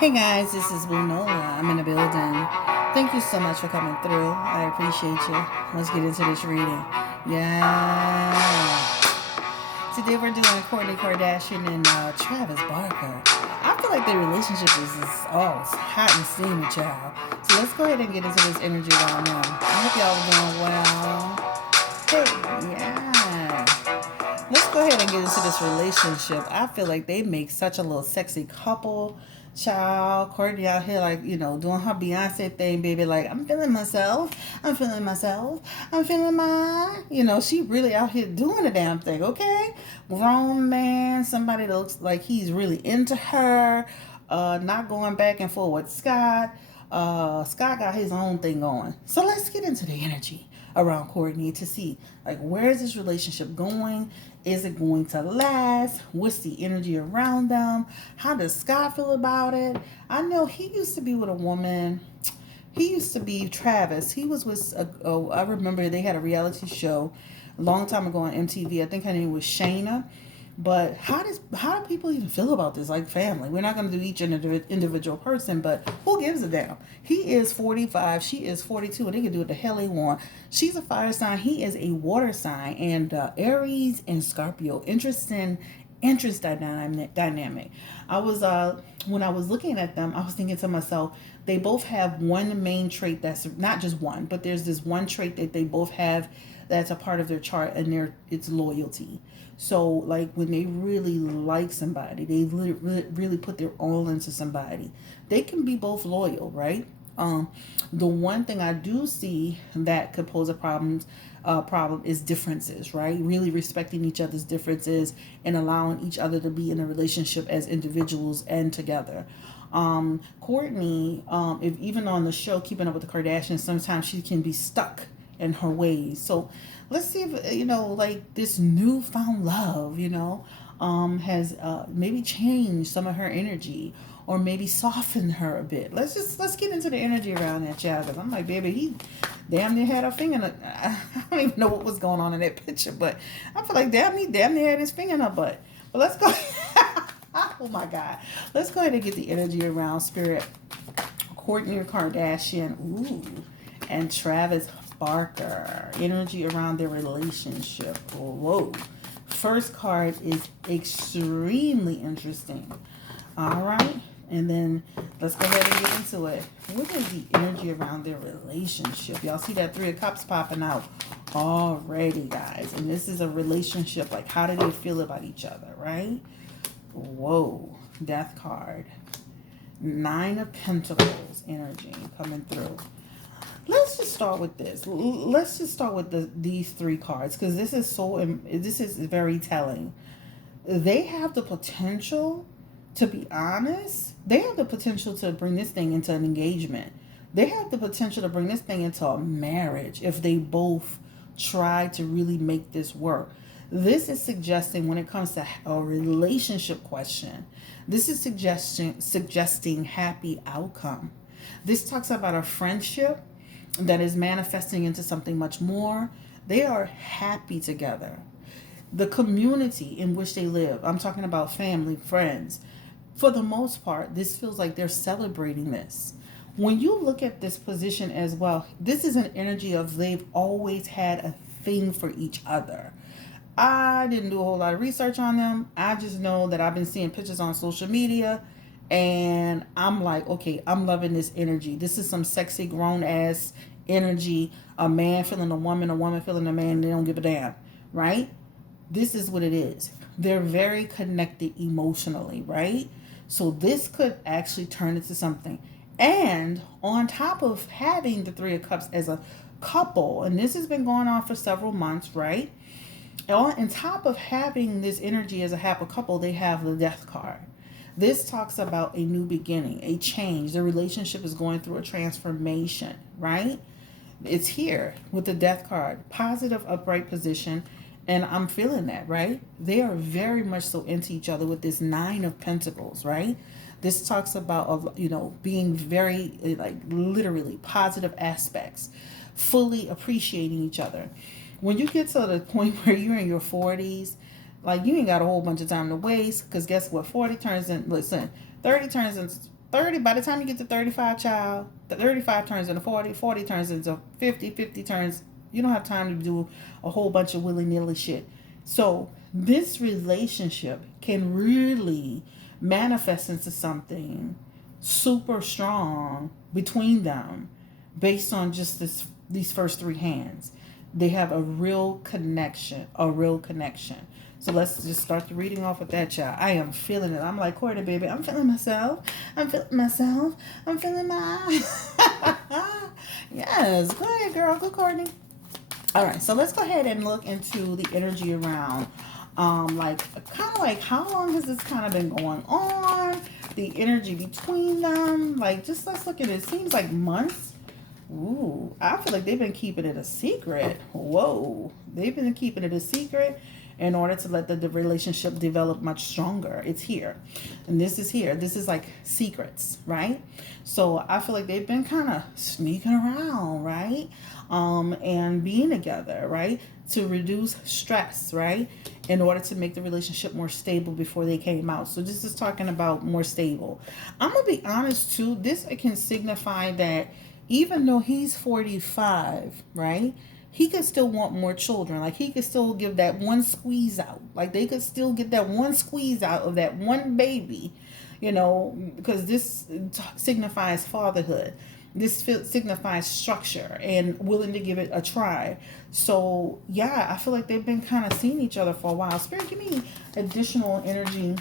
Hey guys, this is Nola. I'm in the building. Thank you so much for coming through. I appreciate you. Let's get into this reading. Yeah. Today we're doing Kourtney Kardashian and Travis Barker. I feel like their relationship is oh, it's hot and steamy, child. So let's go ahead and get into this energy right now. I hope y'all are doing well. Hey, yeah. Let's go ahead and get into this relationship. I feel like they make such a little sexy couple. Child, Kourtney out here like, doing her Beyonce thing, baby. Like, I'm feeling myself. I'm feeling myself. I'm feeling mine. She really out here doing the damn thing, okay? Grown man, somebody that looks like he's really into her. Not going back and forth with Scott. Scott got his own thing going. So let's get into the energy around Kourtney to see, like, where is this relationship going? Is it going to last? What's the energy around them? How does Scott feel about it? I know he used to be with a woman. He used to be Travis. He was with, I remember they had a reality show a long time ago on MTV. I think her name was Shayna. But how do people even feel about this? Like family. We're not going to do each individual person, but who gives a damn? He is 45. She is 42, and they can do what the hell they want. She's a fire sign. He is a water sign, and Aries and Scorpio. Interesting interest dynamic. I was when I was looking at them, I was thinking to myself, they both have one main trait that's not just one, but there's this one trait that they both have that's a part of their chart, and it's loyalty. So, like, when they really like somebody, they really put their all into somebody. They can be both loyal, right? The one thing I do see that could pose a problem is differences, right? Really respecting each other's differences and allowing each other to be in a relationship as individuals and together. Kourtney, if even on the show Keeping Up with the Kardashians, sometimes she can be stuck in her ways. So let's see if like this newfound love, has maybe changed some of her energy or maybe softened her a bit. Let's get into the energy around that child. Cause I'm like, baby, he damn near had a finger in I don't even know what was going on in that picture, but I feel like he damn near had his finger in her butt. But let's go. Oh my God. Let's go ahead and get the energy around Spirit. Kourtney Kardashian. Ooh. And Travis Barker. Energy around their relationship. Whoa. First card is extremely interesting. All right. And then let's go ahead and get into it. What is the energy around their relationship? Y'all see that 3 of Cups popping out already, guys. And this is a relationship. Like, how do they feel about each other, right? Whoa. Death card. 9 of Pentacles energy coming through. Let's just start with this. Let's just start with these 3 cards because this is very telling. They have the potential, to be honest, they have the potential to bring this thing into an engagement. They have the potential to bring this thing into a marriage if they both try to really make this work. This is suggesting, when it comes to a relationship question, this is suggesting happy outcome. This talks about a friendship that is manifesting into something much more. They are happy together. The community in which they live, I'm talking about family, friends, for the most part, this feels like they're celebrating this. When you look at this position as well, this is an energy of they've always had a thing for each other. I didn't do a whole lot of research on them. I just know that I've been seeing pictures on social media and I'm like, okay, I'm loving this energy. This is some sexy grown ass energy. A man feeling a woman feeling a man. They don't give a damn, right? This is what it is. They're very connected emotionally, right? So this could actually turn into something. And on top of having the 3 of Cups as a couple, and this has been going on for several months, right? On top of having this energy as a happy couple, they have the Death card. This talks about a new beginning, a change. The relationship is going through a transformation, right? It's here with the Death card. Positive, upright position. And I'm feeling that, right? They are very much so into each other with this 9 of Pentacles, right? This talks about, being very, like, literally positive aspects, fully appreciating each other. When you get to the point where you're in your 40s, like, you ain't got a whole bunch of time to waste, because guess what? 30 turns 30, by the time you get to 35, child, the 35 turns into 40, 40 turns into 50, 50 turns. You don't have time to do a whole bunch of willy-nilly shit. So this relationship can really manifest into something super strong between them based on just these first three hands. They have a real connection, a real connection. So let's just start the reading off with that, child. I am feeling it. I'm like, Kourtney, baby, I'm feeling myself. I'm feeling myself. I'm feeling my... Yes, go ahead, girl. Go, Kourtney. All right, so let's go ahead and look into the energy around, like, kind of like how long has this kind of been going on? The energy between them, like, just let's look at it. It seems like months. Ooh, I feel like they've been keeping it a secret. Whoa, they've been keeping it a secret in order to let the relationship develop much stronger. It's here. And this is here. This is like secrets, right? So I feel like they've been kind of sneaking around, right? And being together, right? To reduce stress, right? In order to make the relationship more stable before they came out. So this is talking about more stable. I'm going to be honest too. This can signify that even though he's 45, right? He could still want more children. Like, he could still give that one squeeze out. Like, they could still get that one squeeze out of that one baby, you know, because this signifies fatherhood. This signifies structure and willing to give it a try. So, yeah, I feel like they've been kind of seeing each other for a while. Spirit, give me additional energy.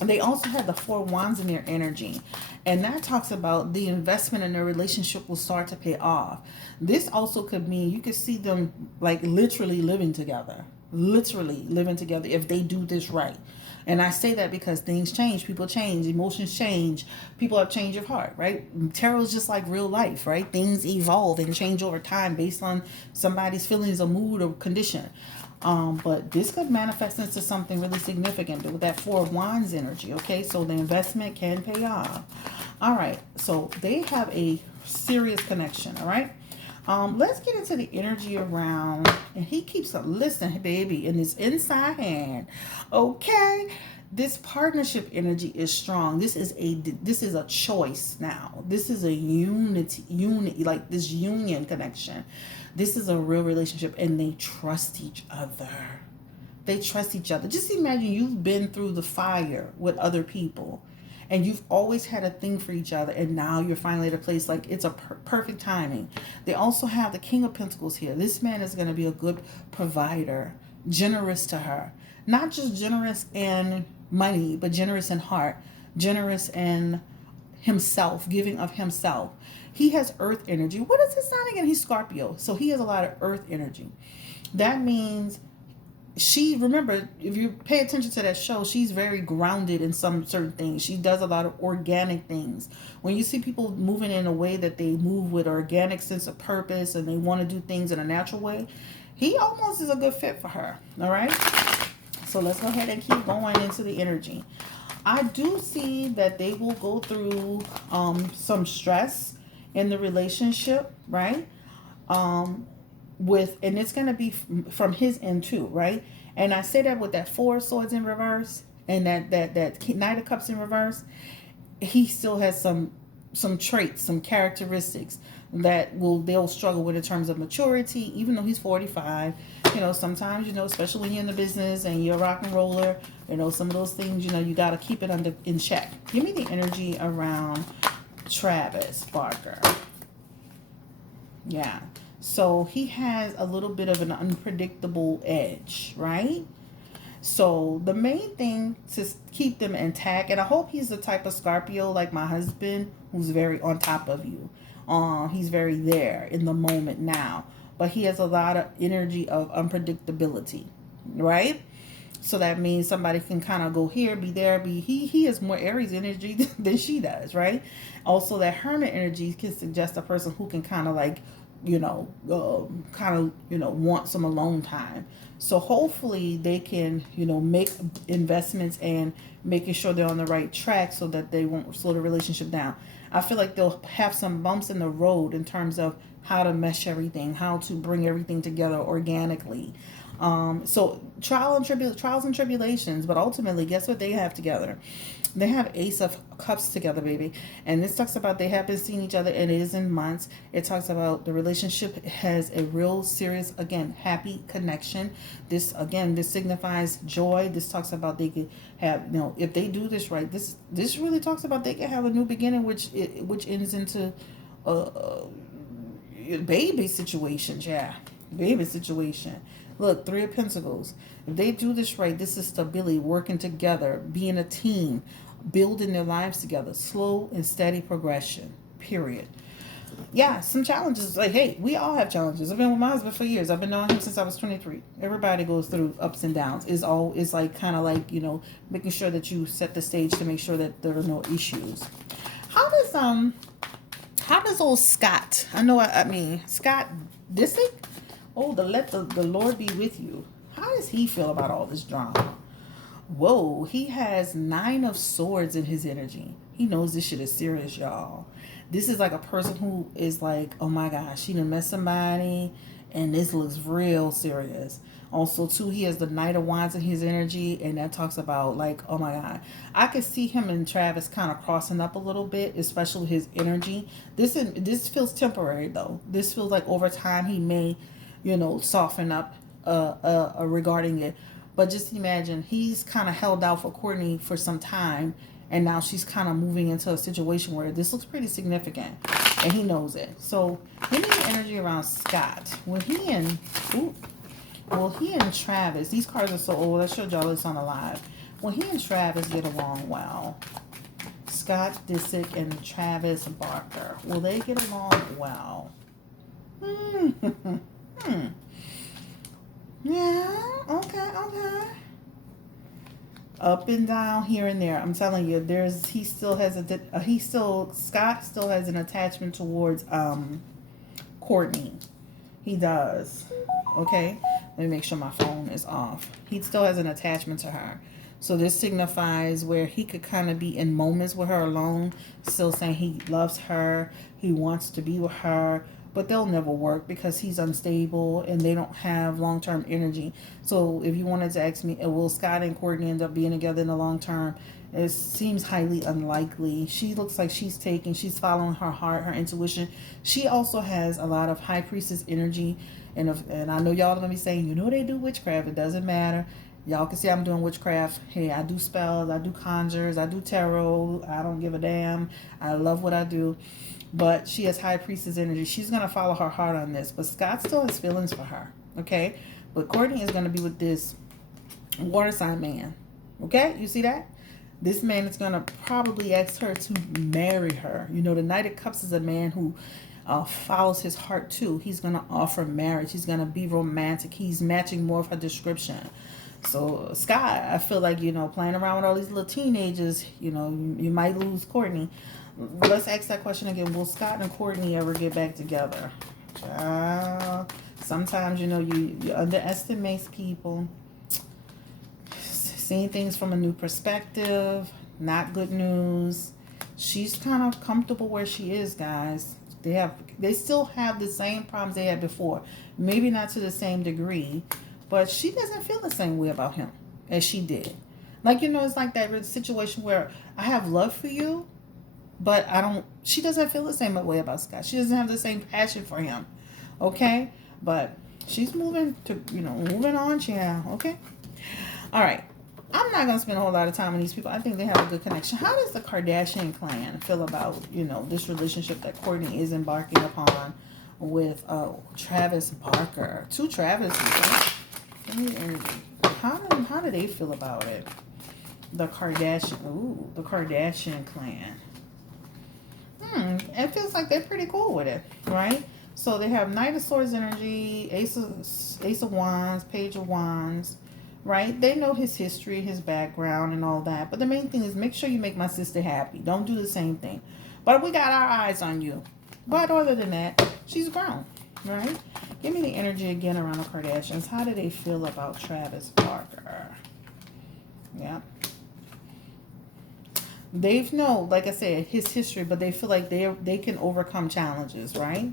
They also had the 4 wands in their energy. And that talks about the investment in their relationship will start to pay off. This also could mean you could see them like literally living together. Literally living together if they do this right. And I say that because things change, people change, emotions change, people have change of heart, right? Tarot is just like real life, right? Things evolve and change over time based on somebody's feelings or mood or condition. But this could manifest into something really significant with that 4 wands energy, okay? So the investment can pay off. All right, so they have a serious connection, all right? Let's get into the energy around, and he keeps a listen, baby, in his inside hand, okay? This partnership energy is strong. This is a choice now. This is a unity, like this union connection. This is a real relationship, and they trust each other. They trust each other. Just imagine you've been through the fire with other people, and you've always had a thing for each other, and now you're finally at a place like it's a perfect timing. They also have the King of Pentacles here. This man is going to be a good provider, generous to her. Not just generous in money, but generous in heart, generous in himself, giving of himself. He has earth energy. What is his sign again? He's Scorpio. So he has a lot of earth energy. That means remember, if you pay attention to that show, she's very grounded in some certain things. She does a lot of organic things. When you see people moving in a way that they move with organic sense of purpose and they want to do things in a natural way, he almost is a good fit for her. All right. So let's go ahead and keep going into the energy. I do see that they will go through some stress in the relationship, right? And it's going to be from his end too, right? And I say that with that 4 swords in reverse and that Knight of Cups in reverse, he still has some traits, some characteristics that they'll struggle with in terms of maturity, even though he's 45. You know, sometimes, you know, especially when you're in the business and you're a rock and roller, you know, some of those things, you know, you got to keep it in check. Give me the energy around Travis Barker. Yeah. So he has a little bit of an unpredictable edge, right? So the main thing to keep them intact, and I hope he's the type of Scorpio like my husband who's very on top of you. He's very there in the moment now. But he has a lot of energy of unpredictability, right? So that means somebody can kind of go here, be there, he has more Aries energy than she does, right? Also, that Hermit energy can suggest a person who can kind of like, you know, want some alone time. So hopefully they can, you know, make investments and making sure they're on the right track so that they won't slow the relationship down. I feel like they'll have some bumps in the road in terms of how to mesh everything, how to bring everything together organically. So trials and tribulations, but ultimately, guess what they have together? They have Ace of Cups together, baby. And this talks about they have been seeing each other, and it is in months. It talks about the relationship has a real serious, again, happy connection. This signifies joy. This talks about they could have, if they do this right, this really talks about they can have a new beginning, which ends into baby situations, yeah. Baby situation. Look, Three of Pentacles. If they do this right, this is stability, working together, being a team, building their lives together. Slow and steady progression. Period. Yeah, some challenges. Like, hey, we all have challenges. I've been with my husband for years. I've been knowing him since I was 23. Everybody goes through ups and downs. Is like kind of like, making sure that you set the stage to make sure that there are no issues. How does old Scott? I mean Scott Disick? Oh, let the Lord be with you. How does he feel about all this drama? Whoa, he has 9 of Swords in his energy. He knows this shit is serious, y'all. This is like a person who is like, oh my gosh, she done met somebody, and this looks real serious. Also, too, he has the Knight of Wands in his energy, and that talks about like, oh my God. I could see him and Travis kind of crossing up a little bit, especially with his energy. This feels temporary, though. This feels like over time he may, soften up regarding it. But just imagine, he's kind of held out for Kourtney for some time, and now she's kind of moving into a situation where this looks pretty significant, and he knows it. So, give me the energy around Scott. When he and Travis, these cards are so old, I showed y'all this on the live. When he and Travis get along well, Scott Disick and Travis Barker, will they get along well? Yeah, okay. Up and down, here and there. I'm telling you, Scott still has an attachment towards Kourtney. He does. Okay? Let me make sure my phone is off. He still has an attachment to her. So this signifies where he could kind of be in moments with her alone, still saying he loves her, he wants to be with her, but they'll never work because he's unstable and they don't have long-term energy. So if you wanted to ask me, will Scott and Kourtney end up being together in the long term? It seems highly unlikely. She looks like she's following her heart, her intuition. She also has a lot of High Priestess energy. And I know y'all are going to be saying, they do witchcraft. It doesn't matter. Y'all can see I'm doing witchcraft. Hey, I do spells, I do conjures, I do tarot. I don't give a damn. I love what I do. But she has High Priestess energy. She's going to follow her heart on this. But Scott still has feelings for her. Okay? But Kourtney is going to be with this water sign man. Okay? You see that? This man is going to probably ask her to marry her. The Knight of Cups is a man who follows his heart too. He's going to offer marriage. He's going to be romantic. He's matching more of her description. So, Scott, I feel like, playing around with all these little teenagers, you might lose Kourtney. Let's ask that question again. Will Scott and Kourtney ever get back together? Sometimes, you underestimate people. Seeing things from a new perspective. Not good news. She's kind of comfortable where she is, guys. They still have the same problems they had before. Maybe not to the same degree. But she doesn't feel the same way about him as she did. Like, it's like that situation where I have love for you, but she doesn't feel the same way about Scott. She doesn't have the same passion for him. Okay? But she's moving on, yeah. Okay? All right. I'm not going to spend a whole lot of time on these people. I think they have a good connection. How does the Kardashian clan feel about, this relationship that Kourtney is embarking upon with Travis Barker? 2 Travises, right? How do they feel about it? The Kardashian clan. It feels like they're pretty cool with it, right? So they have Knight of Swords energy, Ace of Wands, Page of Wands, right? They know his history, his background, and all that. But the main thing is make sure you make my sister happy. Don't do the same thing. But we got our eyes on you. But other than that, she's grown, right? Give me the energy again around the Kardashians. How do they feel about Travis Barker? Yeah. They know, like I said, his history, but they feel like they can overcome challenges, right?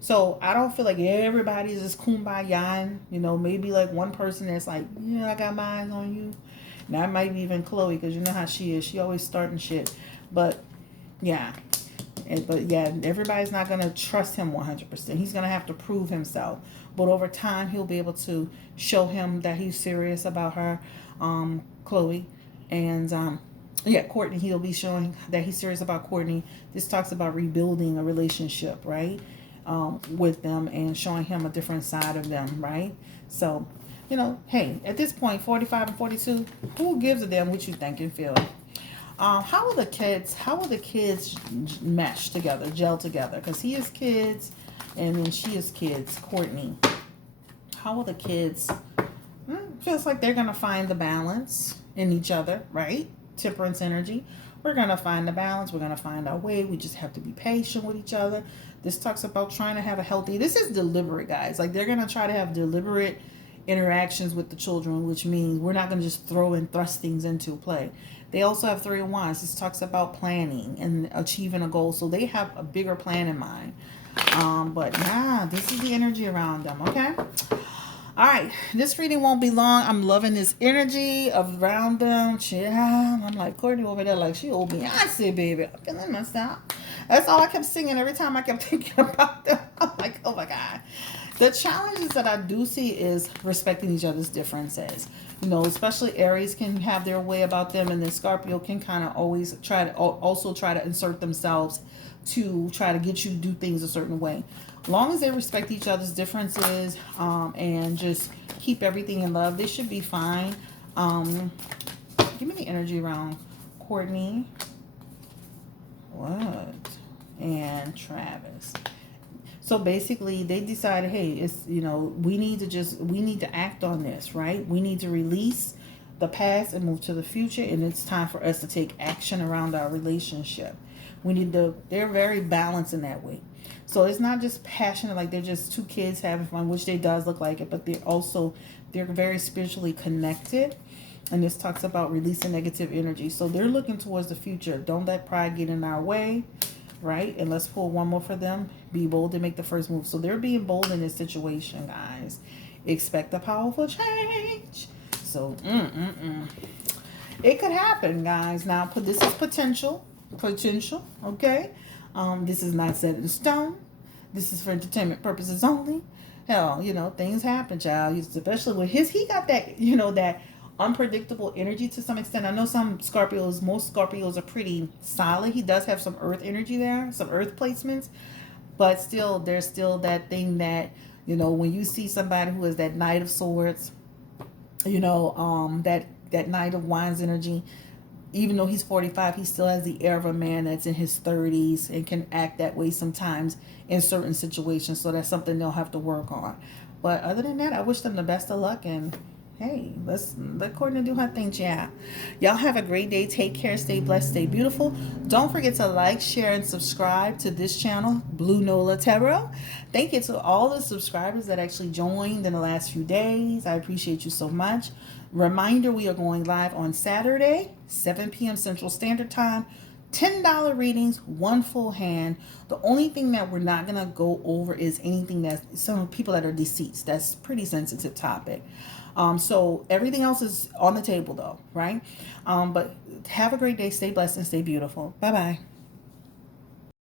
So I don't feel like everybody's just kumbaya. You know, maybe like one person that's like, yeah, I got my eyes on you. That might be even Chloe, because you know how she is. She always starting shit. But yeah, but yeah, everybody's not gonna trust him 100%. He's gonna have to prove himself. But over time, he'll be able to show him that he's serious about her, Chloe, and yeah, Kourtney. He'll be showing that he's serious about Kourtney. This talks about rebuilding a relationship, right, with them, and showing him a different side of them, right. So, you know, hey, at this point, 45 and 42, who gives a damn what you think and feel? How will the kids? How will the kids mesh together, gel together? Because he is kids, and then she is kids. Kourtney. How will the kids? Feels like they're gonna find the balance in each other, right? Temperance energy. We're gonna find the balance. We're gonna find our way. We just have to be patient with each other. This talks about trying to have a healthy. This is deliberate, guys. Like they're gonna try to have deliberate interactions with the children, which means we're not gonna just throw and thrust things into play. They also have Three of Wands. This talks about planning and achieving a goal. So they have a bigger plan in mind. But yeah, this is the energy around them, okay? All right, this reading won't be long. I'm loving this energy around them. Yeah, I'm like Kourtney over there, like she old Beyonce, baby. I'm feeling myself. That's all I kept singing every time I kept thinking about them. I'm like, oh my God. The challenges that I do see is respecting each other's differences. You know, especially Aries can have their way about them, and then Scorpio can kind of always also try to insert themselves to try to get you to do things a certain way. Long as they respect each other's differences, and just keep everything in love, they should be fine. Give me the energy around Kourtney. What? And Travis. So basically they decided, hey, it's, you know, we need to act on this, right? We need to release the past and move to the future, and it's time for us to take action around our relationship. They're very balanced in that way. So it's not just passionate, like they're just two kids having fun, which they does look like it, but they're very spiritually connected. And this talks about releasing negative energy. So they're looking towards the future. Don't let pride get in our way, right? And let's pull one more for them. Be bold and make the first move. So they're being bold in this situation, guys. Expect a powerful change. So, it could happen, guys. Now, this is potential, okay? This is not set in stone. This is for entertainment purposes only. Hell, you know, things happen, child. Especially with he got that, you know, that unpredictable energy to some extent. I know most Scorpios are pretty solid. He does have some earth energy there, some earth placements, but still, there's still that thing that, you know, when you see somebody who is that Knight of Swords, you know, that Knight of Wands energy, even though he's 45, he still has the air of a man that's in his 30s and can act that way sometimes in certain situations. So that's something they'll have to work on. But other than that, I wish them the best of luck, and hey, let Kourtney do her thing, yeah. Y'all have a great day. Take care. Stay blessed. Stay beautiful. Don't forget to like, share, and subscribe to this channel, Blue Nola Tarot. Thank you to all the subscribers that actually joined in the last few days. I appreciate you so much. Reminder, we are going live on Saturday, 7 p.m. Central Standard Time. $10 readings, one full hand. The only thing that we're not going to go over is anything that some people that are deceased. That's a pretty sensitive topic. So everything else is on the table though, right? But have a great day. Stay blessed and stay beautiful. Bye-bye.